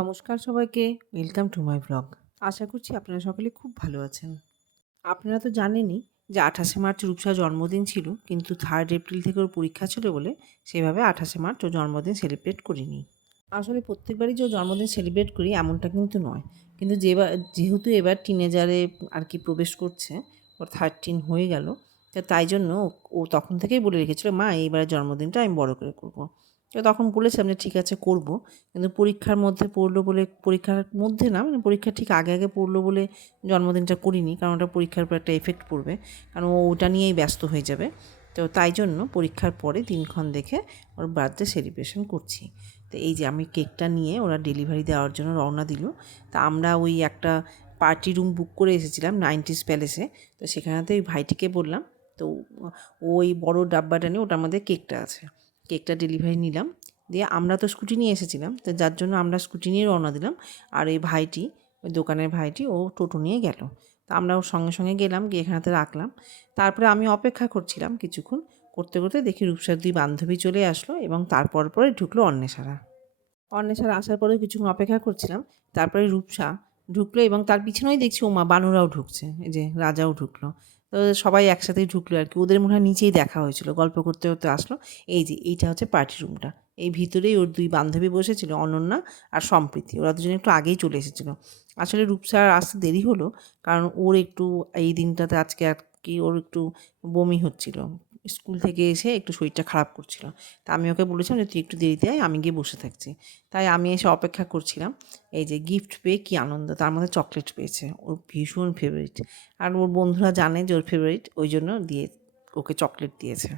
নমস্কার সবাইকে, welcome to my blog. আশা করছি আপনারা সকলে খুব ভালো আছেন। আপনারা তো জানেনই যে ২৮শে মার্চ রূপসার জন্মদিন ছিল, কিন্তু 3rd এপ্রিল থেকে ওর পরীক্ষা ছিল বলে সেভাবে ২৮শে মার্চ ওর জন্মদিন সেলিব্রেট করিনি। আসলে প্রত্যেকবারই যে ওর জন্মদিন সেলিব্রেট করি এমনটা কিন্তু নয়, কিন্তু যেহেতু এবার টিনেজারে আর কি প্রবেশ করছে, ওর 13 হয়ে গেল, তাই জন্য ও তখন থেকেই বলে রেখেছিল, মা এইবারের জন্মদিনটা আমি বড় করে করবো। তো তখন বলেছিলাম যে ঠিক আছে করব, কিন্তু পরীক্ষার মধ্যে পড়লো বলে, পরীক্ষার মধ্যে না মানে পরীক্ষার ঠিক আগে আগে পড়লো বলে জন্মদিনটা করিনি, কারণ ওটা পরীক্ষার উপর একটা এফেক্ট পড়বে, কারণ ও ওটা নিয়েই ব্যস্ত হয়ে যাবে। তো তাই জন্য পরীক্ষার পরে দিনক্ষণ দেখে ওর বার্থডে সেলিব্রেশন করছি। তো এই যে আমি কেকটা নিয়ে ওরা ডেলিভারি দেওয়ার জন্য রওনা দিল। তা আমরা ওই একটা পার্টি রুম বুক করে এসেছিলাম 90s প্যালেসে। তো সেখানেতে ওই ভাইটিকে বললাম, তো ওই বড় ডাব্বাটা নিয়ে ওটার মধ্যে কেকটা আছে, কেকটা ডেলিভারি নিলাম। দিয়ে আমরা তো স্কুটি নিয়ে এসেছিলাম, তো যার জন্য আমরা স্কুটি নিয়ে রওনা দিলাম। আর এই ভাইটি, ওই দোকানের ভাইটি, ও টোটো নিয়ে গেল। তা আমরা ওর সঙ্গে সঙ্গে গেলাম, গিয়ে এখানেতে রাখলাম। তারপরে আমি অপেক্ষা করছিলাম, কিছুক্ষণ করতে করতে দেখি রূপসার 2 বান্ধবী চলে আসলো এবং তারপর পরে ঢুকলো অন্বেষারা। অন্বেষারা আসার পরেও কিছুক্ষণ অপেক্ষা করছিলাম। তারপরে রূপসা ঢুকলো এবং তার পিছনেই দেখছি ওমা বানুরাও ঢুকছে, এই যে রাজাও ঢুকলো। তো সবাই একসাথেই ঢুকলো আর কি, ওদের মনে হয় নিচেই দেখা হয়েছিল, গল্প করতে করতে আসলো। এই যে এইটা হচ্ছে পার্টি রুমটা, এই ভিতরেই ওর 2 বান্ধবী বসেছিল, অনন্যা আর সম্প্রীতি। ওরা দুজনে একটু আগেই চলে এসেছিলো। আসলে রূপসার আসতে দেরি হলো, কারণ ওর একটু এই দিনটাতে আজকে আর কি ওর একটু বমি হচ্ছিল, স্কুল থেকে এসে একটু শরীরটা খারাপ করছিল। তা আমি ওকে বলেছিলাম যে তুই একটু দেরিতে আয়, আমি গিয়ে বসে থাকছি। তাই আমি এসে অপেক্ষা করছিলাম। এই যে গিফট পেয়ে কী আনন্দ, তার মধ্যে চকলেট পেয়েছে, ওর ভীষণ ফেভারিট। আর ওর বন্ধুরা জানে যে ওর ফেভারিট, ওই জন্য ওকে চকলেট দিয়েছে।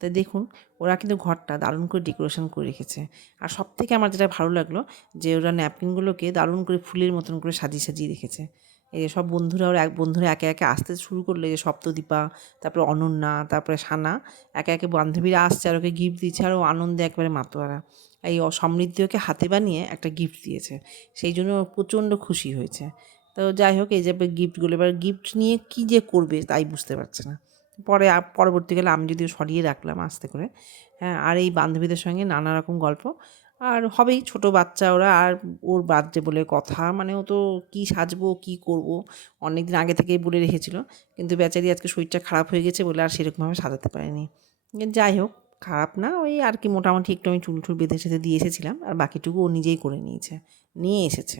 তাই দেখুন, ওরা কিন্তু ঘরটা দারুণ করে ডেকোরেশন করে রেখেছে। আর সবথেকে আমার যেটা ভালো লাগলো, যে ওরা ন্যাপকিনগুলোকে দারুণ করে ফুলের মতন করে সাজিয়ে সাজিয়ে রেখেছে। এই যে সব বন্ধুরা একে একে আসতে শুরু করলো, এই যে সপ্তদীপা, তারপরে অনন্যা, তারপরে সানা, একে একে বান্ধবীরা আসছে আর ওকে গিফট দিচ্ছে, আর ও আনন্দে একেবারে মাতোয়ারা। এই সমৃদ্ধি ওকে হাতে বানিয়ে একটা গিফট দিয়েছে, সেই জন্য ও প্রচণ্ড খুশি হয়েছে। তো যাই হোক, এই যে গিফটগুলো, এবার গিফট নিয়ে কী যে করবে তাই বুঝতে পারছে না। পরবর্তীকালে আমি যদিও সরিয়ে রাখলাম আস্তে করে। হ্যাঁ, আর এই বান্ধবীদের সঙ্গে নানা রকম গল্প আর হবেই, ছোট বাচ্চা ওরা, আর ওর বার্থডে বলে কথা, মানে ও তো কী সাজবো কী করব অনেক দিন আগে থেকেই বলে রেখেছিল, কিন্তু বেচারি আজকে শরীরটা খারাপ হয়ে গেছে বলে আর সেরকমভাবে সাজাতে পারিনি। যাই হোক, খারাপ না, ওই আর কি মোটামুটি একটু আমি চুল বেঁধে সেঁধে দিয়ে এসেছিলাম, আর বাকিটুকু ও নিজেই করে নিয়ে এসেছে।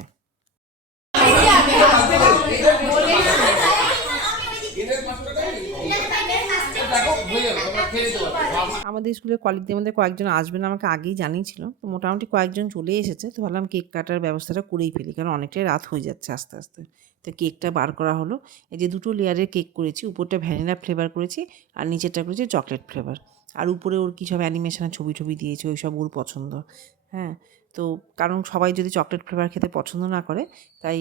আমাদের স্কুলের কলিগদের মধ্যে কয়েকজন আসবেন আমাকে আগেই জানিয়েছিল, তো মোটামুটি কয়েকজন চলে এসেছে। তো ভাবলাম কেক কাটার ব্যবস্থাটা করেই ফেলি, কারণ অনেকটাই রাত হয়ে যাচ্ছে আস্তে আস্তে। তো কেকটা বার করা হলো। এই যে 2 লেয়ারের কেক করেছি, উপরটা ভ্যানিলা ফ্লেভার করেছি আর নিচেরটা করেছি চকলেট ফ্লেভার। আর উপরে ওর কী সব অ্যানিমেশনের ছবি দিয়েছে, ওই সব ওর পছন্দ। হ্যাঁ, তো কারণ সবাই যদি চকলেট ফ্লেভার খেতে পছন্দ না করে, তাই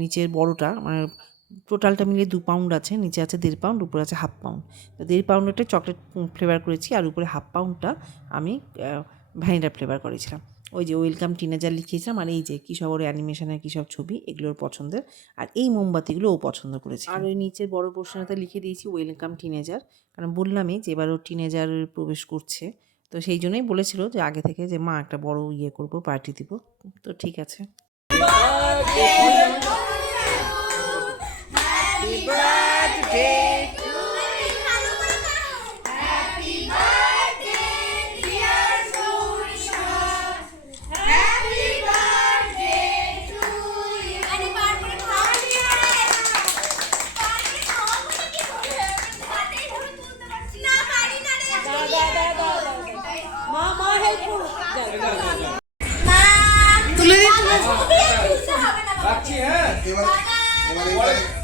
নিচের বড়টা মানে টোটালটা মিলিয়ে 2 পাউন্ড আছে, নিচে আছে 1.5 পাউন্ড, উপরে আছে 1/2 পাউন্ড। তো 1.5 পাউন্ডেরটা চকলেট ফ্লেভার করেছি, আর উপরে 1/2 পাউন্ডটা আমি ভ্যানিলা ফ্লেভার করেছিলাম। ওই যে ওয়েলকাম টিনেজার লিখিয়েছিলাম, আর এই যে কী সব ওর অ্যানিমেশনের কী সব ছবি, এগুলোর পছন্দের। আর এই মোমবাতিগুলো ও পছন্দ করেছে। আর ওই নিচের বড় পোর্শনেতে লিখে দিয়েছি ওয়েলকাম টিনেজার, কারণ বললামই যে এবার ও টিনেজার প্রবেশ করছে। তো সেই জন্যই বলেছিল যে আগে থেকে যে মা একটা বড় করবো, পার্টি দিব। তো ঠিক আছে। Happy birthday to Happy birthday, dear Sonisha. Happy birthday to you. Ani bar kore খাওয়া নিয়ে না পারি না রে। মা হেল্প করো। মা তুলে দিন। রাখছি, হ্যাঁ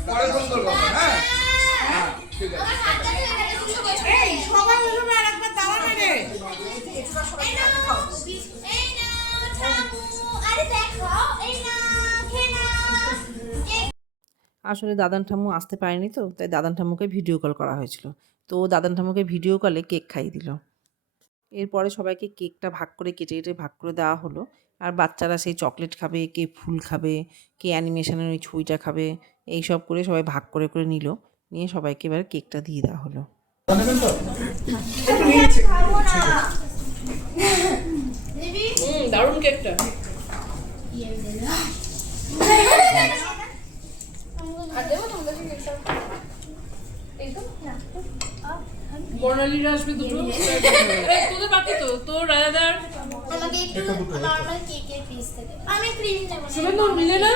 পরে ফোন করবো। হ্যাঁ হ্যাঁ ঠিক আছে। এই সবাই উঠবে, আরেকবার দাওয়া না রে। এই না থামু, আরে দেখো এই না খেনা। আসলে দাদান ঠাম্মু আসতে পারেনি, তো তাই দাদান ঠাম্মুকে ভিডিও কল করা হয়েছিল। তো দাদান ঠাম্মুকে ভিডিও কলে কেক খাইয়ে দিল। এরপরে সবাইকে কেকটা ভাগ করে কেটে ভাগ করে দেওয়া হলো। আর বাচ্চারা সেই চকলেট খাবে, কে ফুল খাবে, কে অ্যানিমেশনের ওই ছবিটা খাবে, এইসব করে সবাই ভাগ করে নিল। নিয়ে সবাইকে এবার কেকটা দিয়ে দেওয়া হলো। দারুণ কেকটা। বর্ণালীরা আসবে দুটো। তোদের বাকি তো তোর রাজাদার আমাকে একটু নরমাল কেকের পিস থেকে আমি ক্রিম নেব না সবাই তোর মিলে না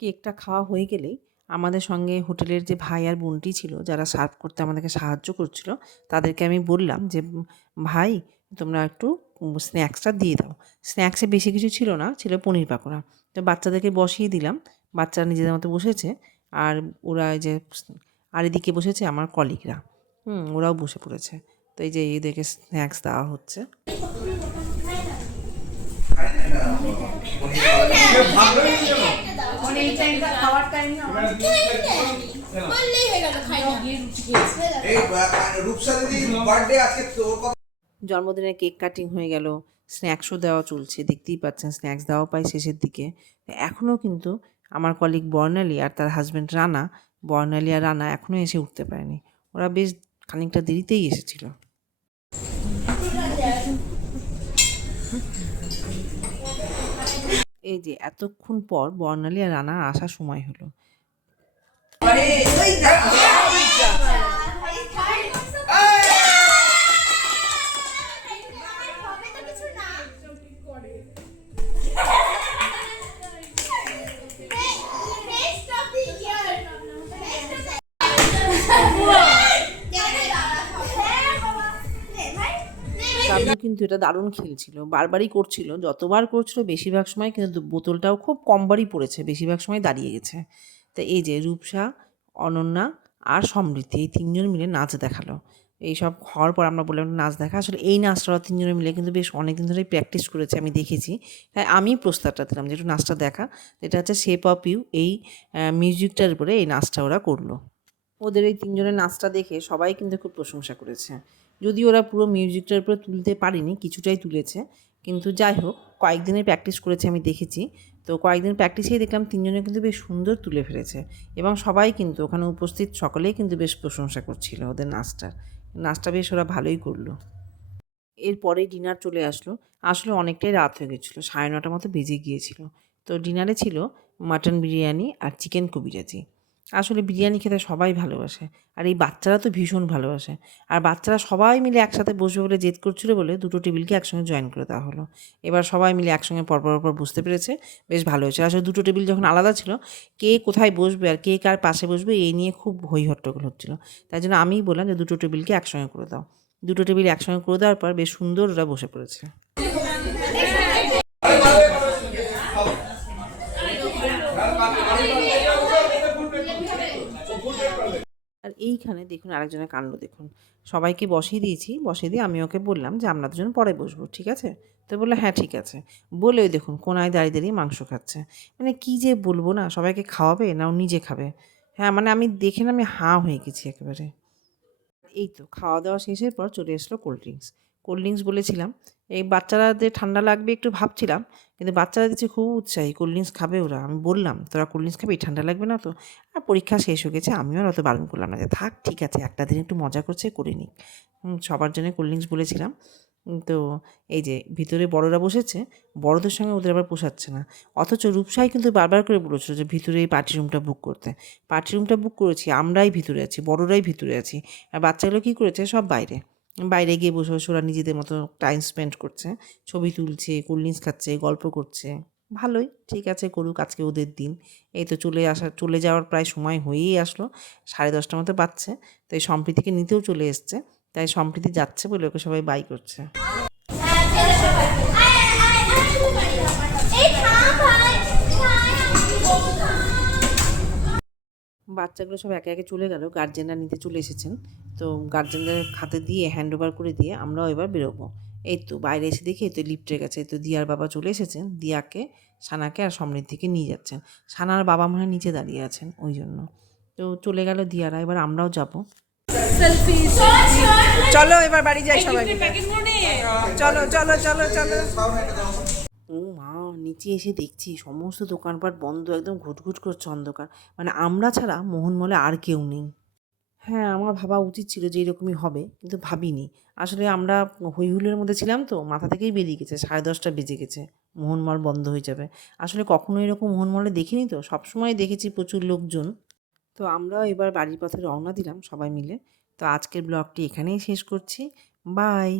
কেকটা খাওয়া হয়ে গেলেই আমাদের সঙ্গে হোটেলের যে ভাই আর বোনটি ছিল যারা সার্ভ করতে আমাদেরকে সাহায্য করছিল তাদেরকে আমি বললাম যে ভাই তোমরা একটু স্ন্যাক্সটা দিয়ে দাও। স্ন্যাক্সে বেশি কিছু ছিল না, ছিল পনির পাকোড়া। তো বাচ্চাদেরকে বসিয়ে দিলাম, বাচ্চারা নিজেদের মতো বসেছে। আর ওরা এই যে আর এদিকে বসেছে আমার কলিগরা, ওরাও বসে পড়েছে। তো এই যে এদেরকে স্ন্যাক্স দেওয়া হচ্ছে। জন্মদিনের কেক কাটিং হয়ে গেল, স্ন্যাক্সও দেওয়া চলছে, দেখতেই পাচ্ছেন স্ন্যাক্স দেওয়া পাই শেষের দিকে। এখনও কিন্তু আমার কলিগ বর্ণালী আর তার হাজব্যান্ড রানা, বর্ণালী আর রানা এখনও এসে উঠতে পারেনি। ওরা বেশ খানিকটা দেরিতেই এসেছিল। এই যে এতক্ষণ পর বর্ণালী আর রানার আসার সময় হলো। শাবনু কিন্তু এটা দারুণ খেলছিল, বারবারই করছিল, যতবার করছিল বেশিরভাগ সময় কিন্তু বোতলটাও খুব কমবারই পড়েছে, বেশিরভাগ সময় দাঁড়িয়ে গেছে। তো এই যে রূপসা, অনন্যা আর সমৃদ্ধি এই তিনজন মিলে নাচ দেখালো। এইসব হওয়ার পর আমরা বললাম নাচ দেখা। আসলে এই নাচটা ওরা তিনজনে মিলে কিন্তু বেশ অনেকদিন ধরেই প্র্যাকটিস করেছে, আমি দেখেছি। তাই আমি প্রস্তাবটা দিলাম যে একটু নাচটা দেখা। এটা হচ্ছে শেপ অফ ইউ, এই মিউজিকটার উপরে এই নাচটা ওরা করলো। ওদের এই তিনজনের নাচটা দেখে সবাই কিন্তু খুব প্রশংসা করেছে। যদি ওরা পুরো মিউজিকটার উপরে তুলতে পারেনি, কিছুটাই তুলেছে, কিন্তু যাই হোক কয়েকদিনের প্র্যাকটিস করেছে আমি দেখেছি। তো কয়েকদিন প্র্যাকটিসেই দেখলাম তিনজনে কিন্তু বেশ সুন্দর তুলে ফেলেছে, এবং সবাই কিন্তু ওখানে উপস্থিত সকলেই কিন্তু বেশ প্রশংসা করছিল ওদের নাচটা বেশ ওরা ভালোই করলো। এরপরে ডিনার চলে আসলো। আসলে অনেকটাই রাত হয়ে গেছিলো, 9:30 মতো বেজে গিয়েছিল। তো ডিনারে ছিল মাটন বিরিয়ানি আর চিকেন কবিরাজি। আসলে বিরিয়ানি খেতে সবাই ভালোবাসে, আর এই বাচ্চারা তো ভীষণ ভালোবাসে। আর বাচ্চারা সবাই মিলে একসাথে বসবে বলে জেদ করছিল বলে দুটো টেবিলকে একসঙ্গে জয়েন করে দেওয়া হলো। এবার সবাই মিলে একসঙ্গে পরপর বুঝতে পেরেছে, বেশ ভালো হয়েছে। আসলে দুটো টেবিল যখন আলাদা ছিল, কে কোথায় বসবে আর কে কার পাশে বসবে এই নিয়ে খুব হইহট্টগোল হচ্ছিলো। তাই জন্য আমিই বললাম যে দুটো টেবিলকে একসঙ্গে করে দাও। দুটো টেবিল একসঙ্গে করে দেওয়ার পর বেশ সুন্দর ওরা বসে পড়েছে। আর এইখানে দেখুন আরেকজনের কাণ্ড দেখুন। সবাইকে বসিয়ে দিয়েছি, বসিয়ে দিয়ে আমি ওকে বললাম যে আমরা দুজন পরে বসবো, ঠিক আছে? তো বললো হ্যাঁ ঠিক আছে। বলে ওই দেখুন কোনায় দাঁড়িয়ে দাঁড়িয়ে মাংস খাচ্ছে। মানে কী যে বলবো, না সবাইকে খাওয়াবে না ও নিজে খাবে? হ্যাঁ মানে আমি দেখে না আমি হাঁ হয়ে গেছি একেবারে। এই তো খাওয়া দাওয়া শেষের পর চলে আসলো কোল্ড ড্রিঙ্কস বলেছিলাম। এই বাচ্চারাদের ঠান্ডা লাগবে একটু ভাবছিলাম, কিন্তু বাচ্চারা দেখছি খুব উৎসাহী, কোল্ড ড্রিঙ্কস খাবে ওরা। আমি বললাম তোরা কোল্ড ড্রিঙ্কস খাবি, ঠান্ডা লাগবে না তো? আর পরীক্ষা শেষ হয়ে গেছে, আমিও আর অত বারণ করলাম না, যে থাক ঠিক আছে একটা দিন একটু মজা করছে করে নিক। সবার জন্য কোল্ড ড্রিঙ্কস বলেছিলাম। তো এই যে ভিতরে বড়রা বসেছে, বড়দের সঙ্গে ওদের আবার পোষাচ্ছে না। অথচ রূপসাই কিন্তু বারবার করে বলেছিল যে ভিতরে এই পার্টি রুমটা বুক করতে। পার্টি রুমটা বুক করেছি, আমরাই ভিতরে আছি, বড়রাই ভিতরে আছি। আর বাচ্চাগুলো কী করেছে, সব বাইরে বাইরে গিয়ে বসে বসে ওরা নিজেদের মতো টাইম স্পেন্ড করছে, ছবি তুলছে, কোল্ড ড্রিঙ্কস খাচ্ছে, গল্প করছে। ভালোই, ঠিক আছে করুক, আজকে ওদের দিন। এই তো চলে যাওয়ার প্রায় সময় হয়েই আসলো, 10:30 মতো বাজছে। তো এই সম্প্রীতিকে নিতেও চলে এসছে, তাই সম্প্রীতি যাচ্ছে বলে ওকে সবাই বাই করছে। বাচ্চাগুলো সব একে একে চলে গেল, গার্জেনরা নিতে চলে এসেছেন। তো গার্জেনদের হাতে দিয়ে হ্যান্ড ওভার করে দিয়ে আমরাও এবার বেরোবো। এই তো বাইরে এসে দেখি তো লিফটের কাছে তো দিয়ার বাবা চলে এসেছেন, দিয়াকে, সানাকে আর সমৃদ্ধিকে নিয়ে যাচ্ছেন। সানার বাবা মনে হয় নিচে দাঁড়িয়ে আছেন, ওই জন্য। তো চলে গেল দিয়ারা, এবার আমরাও যাবো। চলো এবার বাড়ি যাই সবাই, চলো চলো চলো চলো। ও মা, নিচে এসে দেখছি সমস্ত দোকানপাট বন্ধ, একদম ঘুটঘুট করছে অন্ধকার। মানে আমরা ছাড়া মোহনমলে আর কেউ নেই। হ্যাঁ, আমার ভাবা উচিত ছিল যে এরকমই হবে, কিন্তু ভাবিনি। আসলে আমরা হৈ হুল্লোড়ের মধ্যে ছিলাম তো, মাথা থেকেই বেরিয়ে গেছে। 10:30 বেজে গেছে। মোহনমাল বন্ধ হয়ে যাবে। আসলে কখনো এরকম মোহনমহলে দেখিনি তো। সবসময় দেখেছি প্রচুর লোকজন। তো আমরাও এবার বাড়ির পথে রওনা দিলাম সবাই মিলে। তো আজকের ব্লগটি এখানেই শেষ করছি। বাই।